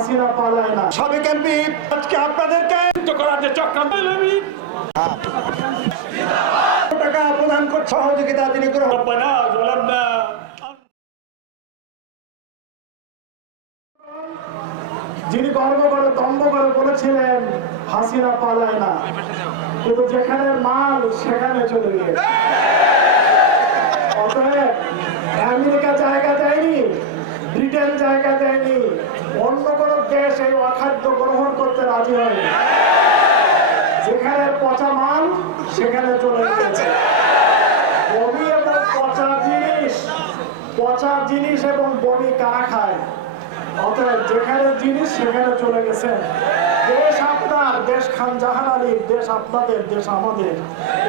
হাসিনা পালায় না। সাবেক এমপি আজকে আপনাদেরকে করার যে চক্রান্ত টাকা প্রদান করছে সহযোগিতা তিনি গ্রহণ না যিনি গর্ব করে দম্ভ করে বলেছিলেন হাসিনা পালায় না। কিন্তু যেখানে মাল সেখানে চলে গিয়েছে। রাজি হয়নি। যেখানে পচা মাল, সেখানে চলে গিয়েছে বমি এবং পচা জিনিস পচা জিনিস এবং বমি কারা খায়? অতএব যেখানে জিনিস, সেখানে চলে গেছে। দেশ আপনার, দেশ খান জাহান আলীর, দেশ আপনাদের, দেশ আমাদের।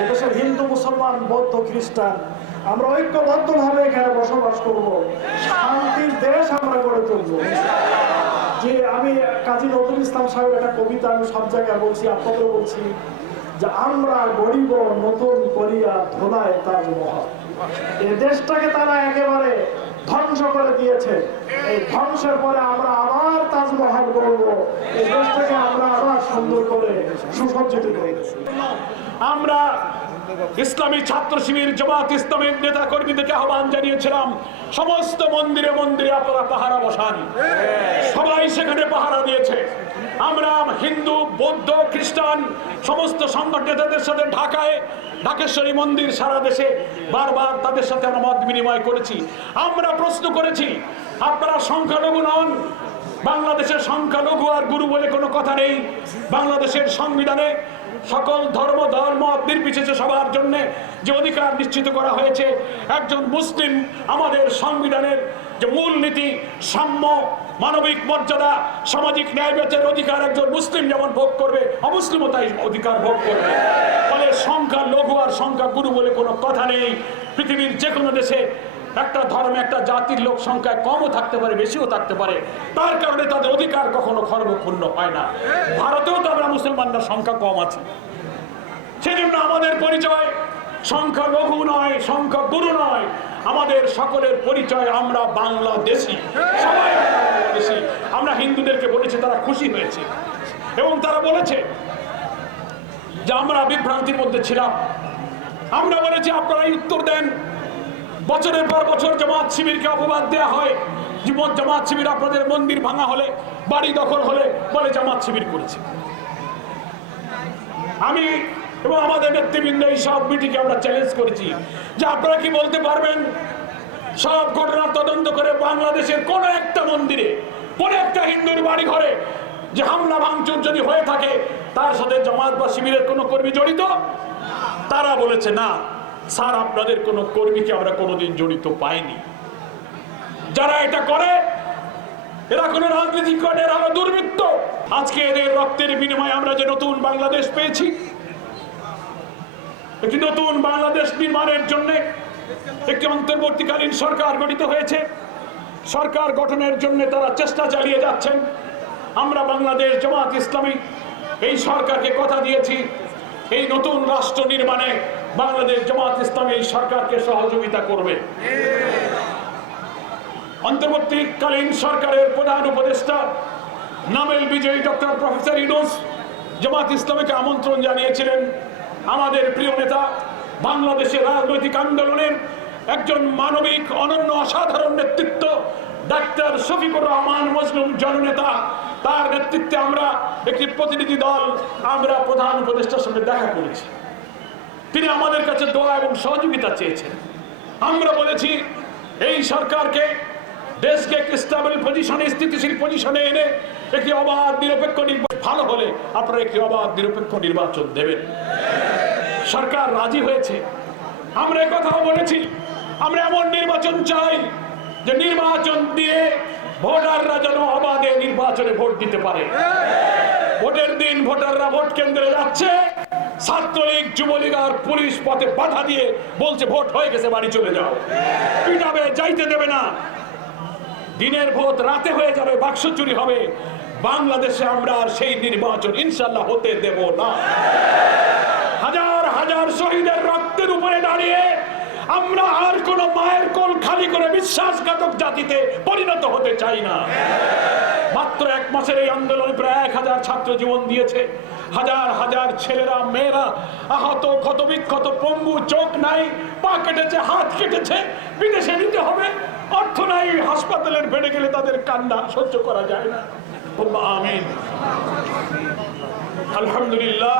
এদেশের হিন্দু, মুসলমান, বৌদ্ধ, খ্রিস্টান, আমরা ঐক্যবদ্ধভাবে এখানে বসবাস করব। শান্তির দেশ আমরা গড়ে তুলব। যে আমি কাজী নজরুল ইসলাম সাহেব একটা কবিতা আমি সব জায়গায় বলছি আপনাদের বলছি, যে আমরা গরিব নতুন করিয়া ধোলায় তাজমহল এ দেশটাকে তারা একেবারে ধ্বংস করে দিয়েছে। এই ধ্বংসের পরে আমরা আবার তাজমহল করব। এই দেশটাকে আমরা আবার সুন্দর করে সুসজ্জিত করব আমরা ইসলামী ছাত্র শিবির জামাত ইসলামের নেতা কর্মীদেরকে আহ্বান জানিয়েছিলাম, সমস্ত মন্দিরে মন্দিরে আপনারা পাহারা বসান। সবাই সেখানে পাহারা দিয়েছে। আমরা হিন্দু, বৌদ্ধ, খ্রিস্টান, সমস্ত সংগঠন নেতাদের সাথে ঢাকায়, ঢাকেশ্বরী মন্দির সারা দেশে বারবার তাদের সাথে আমরা মত বিনিময় করেছি। আমরা প্রশ্ন করেছি, আপনারা সংখ্যালঘু নন, বাংলাদেশের সংখ্যালঘু আর গুরু বলে কোনো কথা নেই। বাংলাদেশের সংবিধানে সকল ধর্ম ধর্ম নির্বিশেষে সবার জন্য যে অধিকার নিশ্চিত করা হয়েছে, একজন মুসলিম আমাদের সংবিধানের যে মূল নীতি, সাম্য, মানবিক মর্যাদা, সামাজিক ন্যায় বেচের অধিকার একজন মুসলিম যেমন ভোগ করবে, অমুসলিমও তাই অধিকার ভোগ করবে। ফলে সংখ্যা, লঘু আর সংখ্যা গুরু বলে কোনো কথা নেই। পৃথিবীর যে কোনো দেশে একটা ধর্মে একটা জাতির লোক সংখ্যায় কমও থাকতে পারে, বেশিও থাকতে পারে। তার কারণে তাদের অধিকার কখনো খর্বপূর্ণ হয় না। ভারতেও তো আমরা মুসলমানরা সংখ্যা কম আছে। সেজন্য আমাদের পরিচয় সংখ্যা লঘু নয়, সংখ্যা গুরু নয়। আমাদের সকলের পরিচয় আমরা বাংলাদেশি। সবাই আমরা হিন্দুদেরকে বলেছি, তারা খুশি হয়েছে। এবং তারা বলেছে যে আমরা বিভ্রান্তির মধ্যে ছিলাম। আমরা বলেছি আপনারাই উত্তর দেন। বছরের পর বছর জামাত শিবিরকে অপবাদ দেওয়া হয়। জীবন জামাত শিবির আপনাদের মন্দির ভাঙা হলে, বাড়ি দখল হলে বলে জামাত শিবির করেছে। আমি এবং আমাদের নেতৃবৃন্দ এই সব মিটিংকে আমরা চ্যালেঞ্জ করেছি। যে আপনারা কি বলতে পারবেন? সব ঘটনার তদন্ত করে বাংলাদেশের কোন একটা মন্দিরে, কোন একটা হিন্দুর বাড়ি ঘরে যে হামলা ভাঙচুর যদি হয়ে থাকে, তার সাথে জামাত বা শিবিরের কোনো কর্মী জড়িত? তারা বলেছে না। স্যার, আপনাদের কোনো কর্মীকে আমরা কোনোদিন জড়িত পাইনি। যারা এটা করে, এরা কোনো রাজনীতি করে, এরা হলো দুর্বৃত্ত। আজকে এদের রক্তের বিনিময়ে আমরা যে নতুন বাংলাদেশ পেয়েছি, একটি নতুন বাংলাদেশ নির্মাণের জন্য একটি অন্তর্বর্তীকালীন সরকার গঠিত হয়েছে। সরকার গঠনের জন্য তারা চেষ্টা চালিয়ে যাচ্ছেন। আমরা বাংলাদেশ জামাত ইসলামী এই সরকারকে কথা দিয়েছি। এই নতুন রাষ্ট্র নির্মাণে বাংলাদেশ জামাত ইসলামী সরকারকে সহযোগিতা করবে। অন্তর্বর্তীকালীন সরকারের প্রধান উপদেষ্টা নামেল বিজয়ী ডক্টর প্রফেসর ইনোস জামাত ইসলামীকে আমন্ত্রণ জানিয়েছিলেন। আমাদের প্রিয় নেতা, বাংলাদেশের রাজনৈতিক আন্দোলনের একজন মানবিক, অনন্য, অসাধারণ নেতৃত্ব, ডাক্তার শফিকুর রহমান মজলুম জননেতা। তার নেতৃত্বে আমরা একটি প্রতিনিধি দল, আমরা প্রধান উপদেষ্টার সঙ্গে দেখা করেছি। তিনি আমাদের কাছে দোয়া এবং সহযোগিতা চেয়েছেন। আমরা বলেছি, এই সরকারকে দেশকে একটি স্টেবল পজিশনে স্থিতিশীল পজিশনে এনে একটি অবাধ, নিরপেক্ষ নির্বাচন, ভালো হলে আপনারা একটি অবাধ, নিরপেক্ষ নির্বাচন দেবেন। সরকার রাজি হয়েছে। আমরা কথাও বলেছি আমরা এমন নির্বাচন চাই যে নির্বাচন দিয়ে ভোটাররা যেন অবাধে নির্বাচনে ভোট দিতে পারে। ভোটের দিন ভোটাররা ভোট কেন্দ্রে যাচ্ছে, ছাত্রলীগ, যুবলীগ আর পুলিশ পথে বাধা দিয়ে বলছে, ভোট হয়ে গেছে, বাড়ি চলে যাও। পিটাবে, যাইতে দেবে না। দিনের ভোট রাতে হয়ে যাবে, বাক্স চুরি হবে। বাংলাদেশে আমরা আর সেই নির্বাচন ইনশাল্লাহ হতে দেব না। হাজার হাজার শহীদের রক্তের উপরে দাঁড়িয়ে আমরা আর কোন মায়ের কোল খালি করে বিশ্বাসঘাতক জাতিতে পরিণত হতে চাই না। মাত্র এক মাসের এই আন্দোলনে প্রায় এক হাজার ছাত্র জীবন দিয়েছে। হাজার হাজার ছেলেরা, মেয়েরা, আহত ক্ষত বিক্ষত পঙ্গু, চোখ নাই, পা কেটেছে, হাত কেটেছে, বিদেশে নিতে হবে। অর্থ নাই, হাসপাতালের বেড়ে গেলে তাদের কান্না সহ্য করা যায় না। আমিন। আলহামদুলিল্লাহ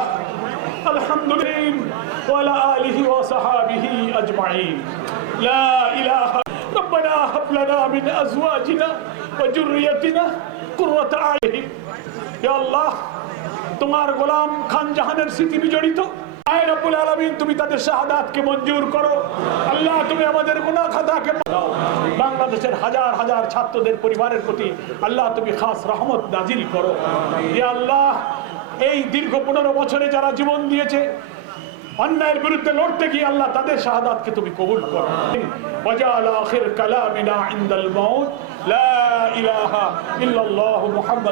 আলহামদুলিল্লাহ وعلى آله وصحابه أجمعين لا إله ربنا هب لنا من أزواجنا وذريتنا قرة أعين يا الله তোমার গোলাম খান জাহানের স্মৃতি বিজড়িত আয় রব্বুল আলামিন তুমি তাদের শাহাদাতকে মঞ্জুর করো আল্লাহ তুমি আমাদের গুনাহ খাতাকে দাও বাংলাদেশের হাজার হাজার ছাত্রদের পরিবারের প্রতি আল্লাহ তুমি খাস রহমত নাজিল করো ইয়া আল্লাহ এই দীর্ঘ পনেরো বছরে যারা জীবন দিয়েছে, অন্যায়ের বিরুদ্ধে লড়তে গিয়ে আল্লাহ তাদের শাহাদাতকে তুমি কবুল করো। কালামিনা ইনদাল মাউত, লা ইলাহা ইল্লাল্লাহু মুহাম্মদ